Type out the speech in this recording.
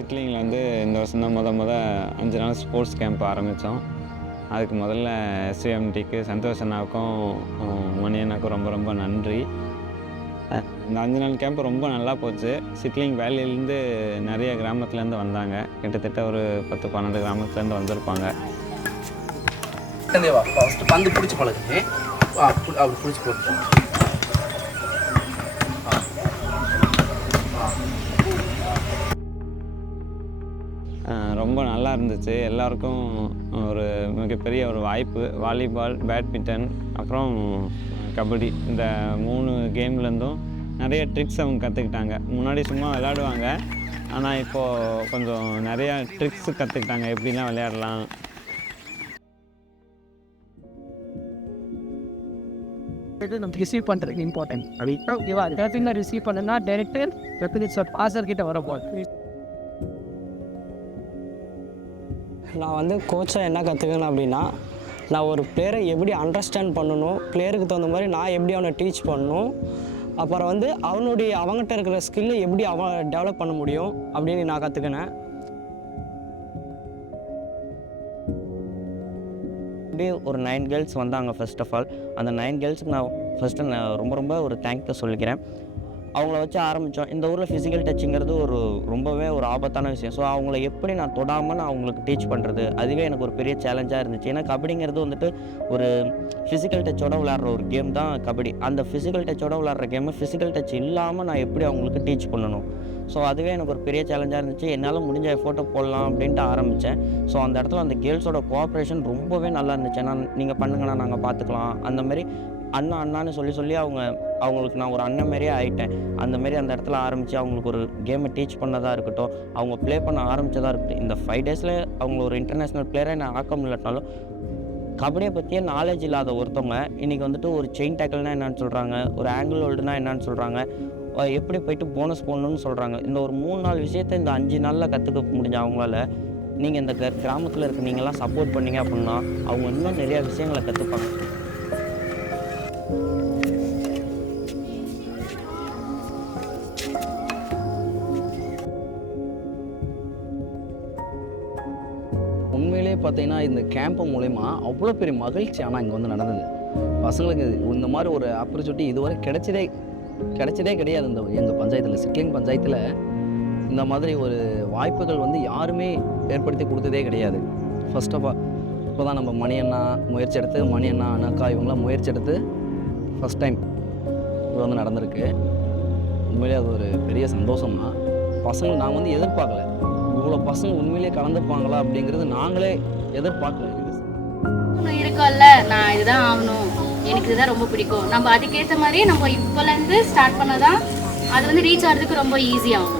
சிட்லிங்கில் வந்து இந்த வருஷம் தான் முத 5 நாள் ஸ்போர்ட்ஸ் கேம்ப் ஆரம்பித்தோம். அதுக்கு முதல்ல எஸ்விஎம்டிக்கு சந்தோஷ் அண்ணாவுக்கும் மணி அண்ணாவுக்கும் ரொம்ப ரொம்ப நன்றி. இந்த 5 நாள் கேம்ப் ரொம்ப நல்லா போச்சு. சிட்லிங் வேலியிலேருந்து நிறைய கிராமத்துலேருந்து வந்தாங்க. கிட்டத்தட்ட ஒரு 10-12 கிராமத்துலேருந்து வந்திருப்பாங்க. ஃபஸ்ட்டு பந்து பிடிச்சி பழகுது, அப்படி பிடிச்சி போட்டு ரொம்ப நல்லா இருந்துச்சு. எல்லாருக்கும் ஒரு மிகப்பெரிய ஒரு வாய்ப்பு. வாலிபால், பேட்மிண்டன், அப்புறம் கபடி இந்த 3 கேம்லேருந்தும் நிறைய ட்ரிக்ஸ் அவங்க கற்றுக்கிட்டாங்க. முன்னாடி சும்மா விளையாடுவாங்க, ஆனால் இப்போது கொஞ்சம் நிறையா ட்ரிக்ஸ் கற்றுக்கிட்டாங்க, எப்படிலாம் விளையாடலாம். நம்ம ரிசீவ் பண்ணுறதுக்கு இம்பார்ட்டன்ட் அப்படின்னா ஓகேவா, டேப்பிங்கில் ரிசீவ் பண்ணுன்னா டேரெக்டாக வெப்பனிட்ஸ் பாசர் கிட்ட வரப்போகுது. நான் வந்து கோச்சாக என்ன கற்றுக்கணும் அப்படின்னா, நான் ஒரு பிளேயரை எப்படி அண்டர்ஸ்டாண்ட் பண்ணணும், பிளேயருக்கு தகுந்த மாதிரி நான் எப்படி அவனை டீச் பண்ணணும், அப்புறம் வந்து அவங்ககிட்ட இருக்கிற ஸ்கில்லை எப்படி அவன் டெவலப் பண்ண முடியும் அப்படின்னு நான் கற்றுக்கினேன். அப்படியே ஒரு 9 கேர்ள்ஸ் வந்தாங்க. ஃபர்ஸ்ட் ஆஃப் ஆல் அந்த 9 கேர்ள்ஸுக்கு நான் ரொம்ப ஒரு தேங்க்ஸ் சொல்லிக்கிறேன். அவங்கள வச்சு ஆரம்பித்தோம். இந்த ஊரில் ஃபிசிக்கல் டச்சுங்கிறது ரொம்பவே ஒரு ஆபத்தான விஷயம். ஸோ அவங்கள எப்படி நான் தொடாமல் நான் அவங்களுக்கு டீச் பண்ணுறது, அதுவே எனக்கு ஒரு பெரிய சேலஞ்சாக இருந்துச்சு. ஏன்னா கபடிங்கிறது வந்துட்டு ஒரு ஃபிசிக்கல் டச்சோட விளையாடுற ஒரு கேம் தான் கபடி. அந்த ஃபிசிக்கல் டச்சோட விளையாடுற கேமை ஃபிசிக்கல் டச் இல்லாமல் நான் எப்படி அவங்களுக்கு டீச் பண்ணணும், ஸோ அதுவே எனக்கு ஒரு பெரிய சேலஞ்சாக இருந்துச்சு. என்னால் முடிஞ்ச எஃபோர்ட்டை போடலாம் அப்படின்ட்டு ஆரம்பித்தேன். ஸோ அந்த இடத்துல அந்த கேர்ள்ஸோட கோஆப்ரேஷன் ரொம்பவே நல்லா இருந்துச்சு. ஏன்னா நீங்கள் பண்ணுங்கண்ணா, நாங்கள் பார்த்துக்கலாம், அந்த மாதிரி அண்ணான்னு சொல்லி அவங்களுக்கு நான் ஒரு அண்ணன் மாரியே ஆகிட்டேன். அந்தமாரி அந்த இடத்துல ஆரம்பித்து அவங்களுக்கு ஒரு கேமை டீச் பண்ணதாக இருக்கட்டும், அவங்க ப்ளே பண்ண ஆரம்பித்ததாக இருக்கட்டும். இந்த 5 டேஸில் அவங்க ஒரு இன்டர்நேஷ்னல் பிளேயரை நான் ஆக்க முடியலனாலும், கபடியை பற்றியே நாலேஜ் இல்லாத ஒருத்தவங்க இன்றைக்கி வந்துட்டு ஒரு செயின் டேக்கிள்னால் என்னென்னு சொல்கிறாங்க, ஒரு ஆங்கிள் ஹோல்டுனா என்னென்னு சொல்கிறாங்க, எப்படி போய்ட்டு போனஸ் போடணும்னு சொல்கிறாங்க. இந்த ஒரு 3-4 விஷயத்தை இந்த 5 நாளில் கற்றுக்க முடிஞ்ச அவங்களால, நீங்கள் இந்த கிராமத்தில் இருக்க நீங்கள்லாம் சப்போர்ட் பண்ணீங்க அப்படின்னா அவங்க இன்னும் நிறையா விஷயங்களை கற்றுப்பாங்க. உண்மையிலே பார்த்தீங்கன்னா இந்த கேம்ப் மூலயமா அவ்வளோ பெரிய மகிழ்ச்சி ஆனால் இங்கே வந்து நடந்தது. பசங்களுக்கு இந்த மாதிரி ஒரு ஆப்பர்ச்சுனிட்டி இதுவரை கிடைச்சதே கிடையாது. இந்த எங்கள் பஞ்சாயத்தில், சிட்லிங் பஞ்சாயத்தில் இந்த மாதிரி ஒரு வாய்ப்புகள் வந்து யாருமே ஏற்படுத்தி கொடுத்ததே கிடையாது. ஃபர்ஸ்ட் ஆஃப் ஆல் இப்போ தான் நம்ம மணி அண்ணா முயற்சி எடுத்து, மணி அண்ணா அண்ணாக்கா இவங்களாம் முயற்சி எடுத்து ஃபஸ்ட் டைம் இது வந்து நடந்திருக்கு. உண்மையிலே அது ஒரு பெரிய சந்தோஷம் தான். பசங்க நாங்கள் வந்து எதிர்பார்க்கல, இவ்வளோ பசங்க உண்மையிலேயே கலந்துப்பாங்களா அப்படிங்கிறது நாங்களே எதிர்பார்க்கல. இருக்கும்ல, நான் இதுதான் ஆகணும், எனக்கு இதுதான் ரொம்ப பிடிக்கும், நம்ம அதுக்கேற்ற மாதிரி நம்ம இப்போலேருந்து ஸ்டார்ட் பண்ணதான் அது வந்து ரீச் ஆகிறதுக்கு ரொம்ப ஈஸியாகும்.